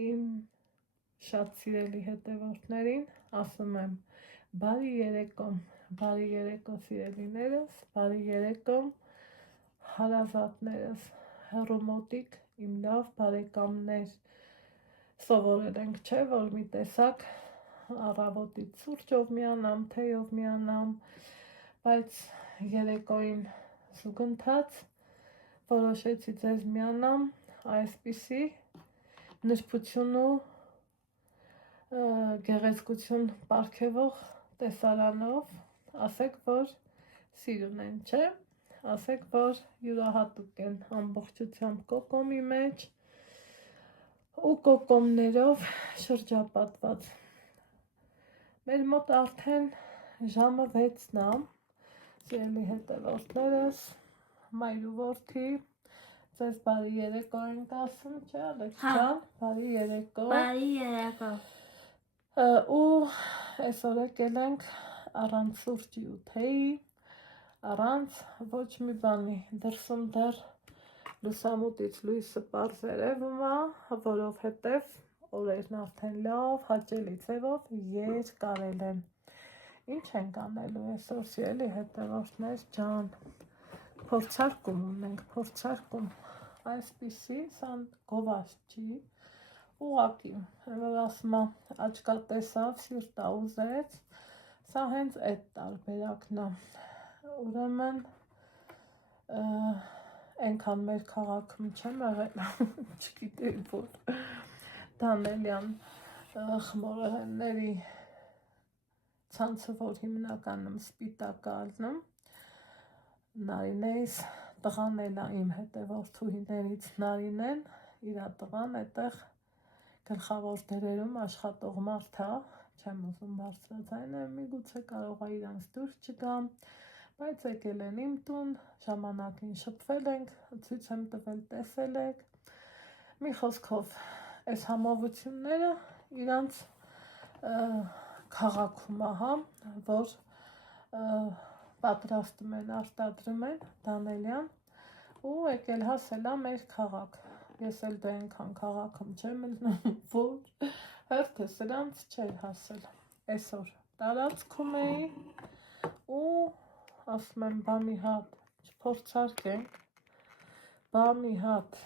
Իմ շատ սիրելի հետևորդներին ասում եմ բարի երեկո սիրելիներս, բարի երեկո հարազատներս, հեռումոտիկ իմ լավ բարեկամներ, սովորել ենք չէ, որ մի տեսակ առավոտից սուրճով միանամ, թեյով միանամ, բայց երեկոյին զուգընթաց որոշեցի ձեզ միանամ այսպիսի նրբություն ու գեղեցկություն պարգևող տեսարանով, ասեք, որ սիրուն են, չէ, ասեք, որ յուրահատուկ են ամբողջությամբ կոկոմի մեջ ու կոկոմներով շրջապատված։ Մեր մոտ արդեն ժամը 6-ն է, սիրելի հետևորդներս, մայր ու որդի, ձեզ բարի երեկո ենք ասում, չէ, Ալեքս ջան, բարի երեկո։ Բարի երեկո։ Ու այսօր եկել ենք առանց սուրճի ու թեյի, առանց ոչ մի բանի, դրսում դեռ լուսամուտից լույսը պարզ երևում է, որովհետև օրերն արդեն լավ, հաճելի ձևով երկարել են։ Ինչ ենք անելու այսօր, սիրելի հետևորդներ ջան, փորձարկում ունենք, փորձարկում, այսպիսի, սա գովազդ չի, ուղղակի, որ ասում է, աչքա տեսավ, սիրտը ուզեց, սա հենց այդ տարբերակն է, ուրեմն այնքան մեր քաղաքում չեմ եղել, չգիտեմ, որ Դանելյան խմորեղենների ցանցը, որ հիմնականում սպիտակ ալնում, Նարինեիս տղան էլ է իմ հետևորդուհիներից Նարինեն, իրա տղան այդտեղ գլխավոր դերերում աշխատող մարդ է, չեմ ուզում բարձրաձայնել, միգուցե կարող է իրանց դուրս չգամ, բայց եկել են իմ տուն, ժամանակին շփվել ենք, ցույց եմ տվել, տեսել եք, մի խոսքով, այս համովությունները իրանց քաղաքում է, որ պատրաստում են, արտադրում են Դանելյան ու եկել հասել է մեր քաղաք, ես էլ դե այնքան քաղաքում չեմ ելնում, որ հերթը սրանց չէր հասել, այսօր տարածքում էի ու ասում եմ բա մի հատ չփորձարկենք, բա մի հատ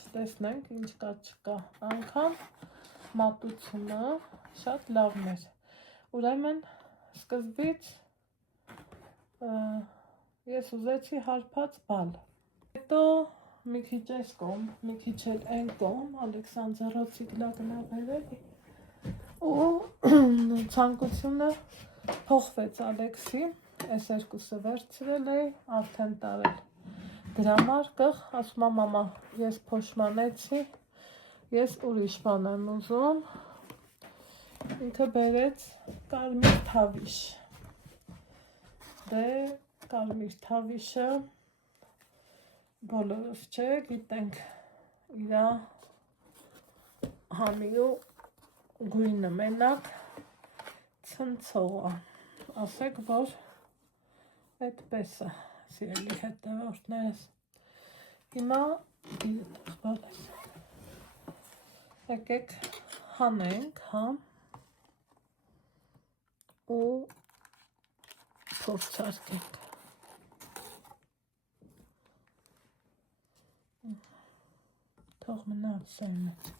չտեսնենք ինչ կա չկա, անգամ մատությունը շատ լավն էր, ուրեմն սկզբից ես ուզեցի հարբած բալ, հետո մի քիչ այս կողմ, մի քիչ էլ այն կողմ, Ալեքսանդրոցի գլագնաբերելի ու ցանկությունը փոխվեց Ալեքսի, այս երկուսը վերցրել էի, արդեն տարել դրամարկղ, ասում է մամա, ես փոշմանեցի, ես ուրիշ բան եմ ուզում, ինքը բերեց կարմիր թավիշ, դե կարմիր թավիշը բոլորս չէ, գիտենք իրա համի ու գույնը մենակ ցնցող է, ասեք, որ այդպես է, սիրելի հետևորդներս, հիմա եկեք հանենք, ու փորձարկենք, թող մնա սերմից,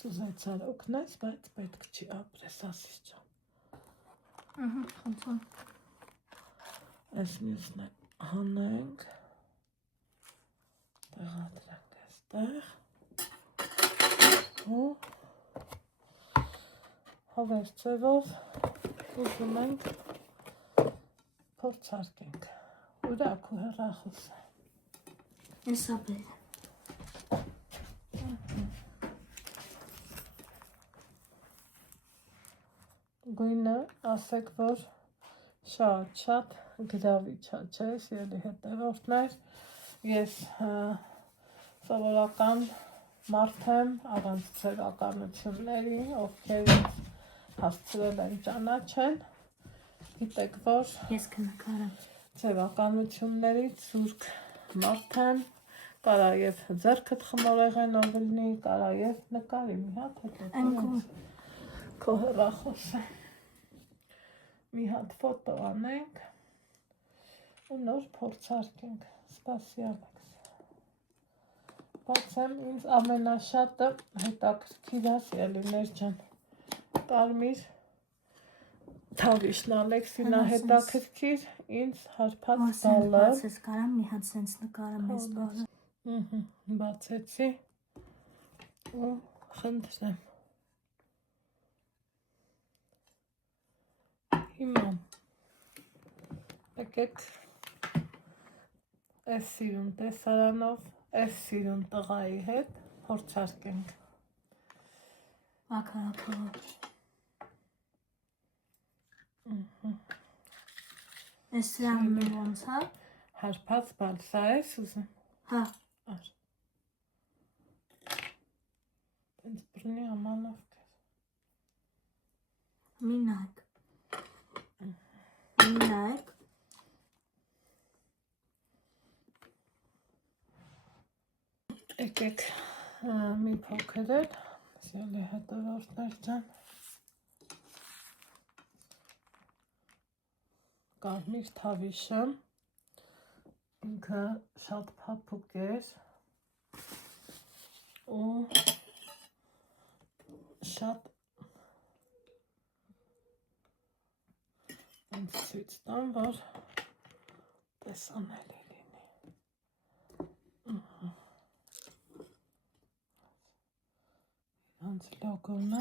ծուզեցար օգնես, բայց պետք չի ապրես, ասիս ջան, խնդրում, այս մյուսն է հանենք, տեղադրենք այստեղ, ու հավես ձևով ուզում ենք փորձարկենք, ուրակ ու հեռախոս է, ես ապել գույնը ասեք, որ շատ գրավիչ է, չէ, սիրելի հետևորդներ, ես սովորական մարդ եմ, առանց ձևականությունների, ովքեր ինձ հասցրել են ճանաչեն, գիտեք, որ ես կնկարեմ, ձևականություններից զուրկ մարդ եմ, Կարա եւ ձեռքդ խմորեղենով լինի, կարա եւ նկարի մի հատ հետո Անկում։ քո հեռախոսը մի հատ ֆոտո անենք ու նոր փորձարկենք։ Սպասի Ալեքս։ Բացեմ ինձ ամենաշատը հետաքրքիր է սիրելիներ ջան։ Կարմիր թավիշն Ալեքսին է հետաքրքիր, ինձ հարբած բալը։ Բացես կարամ մի հատ սենց նկարեմ ես բալը։ Բացեցի ու խնդրեմ։ Հիմա եկեք այս սիրուն տեսարանով, այս սիրուն տղայի հետ փորձարկենք։ Ակարակով։ Այս սրանն ոնց հա։ Հարբած բալ, սա ես ուզում։ Հա։ Ար։ Ինձ բրնի ամանով կեր։ Մինակ։ Մինակ։ Եկեք մի փոքր էլ, սիրելի հետևորդներ ջան։ Կարմիր թավիշը ինքը շատ փափուկ էր ու շատ ինձ ցույց տամ, որ տեսանելի լինի։ Անց լոգոն է։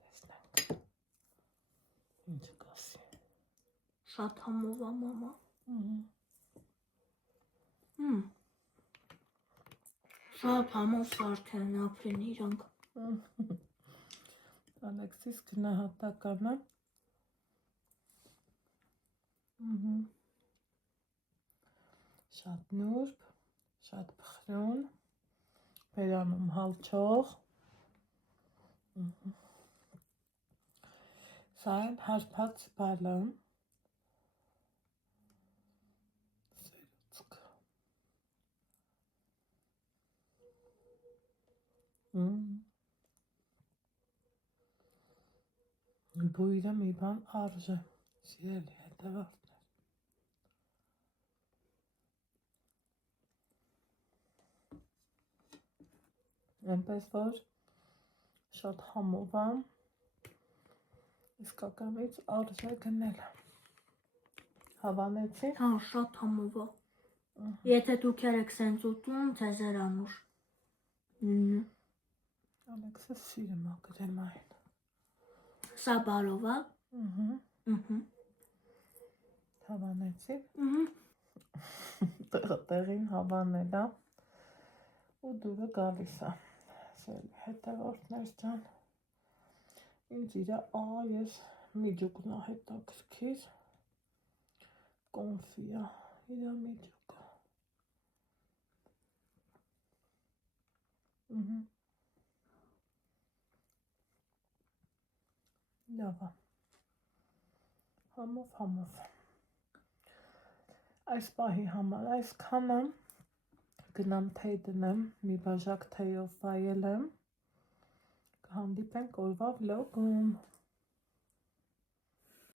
Տեսնենք։ Ինչ կասի։ Շատ համով է մամա։ Շատ համով սարք են ապրեն իրանք։ Ալեքսիս գնահատականը։ Շատ նուրբ, շատ փխրուն, բերանում հալչող։ Սա էլ հարբած բալը։ Սերուցք։ Բույրը մի բան արժե, սիրելի հետևորդներ։ Այնպես որ շատ համով է, իսկականից արժե գնել։ Հավանեցի։ Հա, շատ համով է։ Եթե դուք եք սենց ուտում, ձեզ անուշ։ Ալեքսը սիրում է գրեմ այն։ Սա բալով է։ Հավանեցի։ Տեղին հավանել է ու դուրը գալիս է։ Սիրելի հետևորդներ ջան, ինձ իրա ես միջուկն է հետաքրքիր, կոնֆի է իրա միջուկը։ Լավ է, համով։ Այս պահի համար այսքանը, գնամ թեյ դնեմ, մի բաժակ թեյով վայել եմ, կհանդիպենք օրվա վլոգում։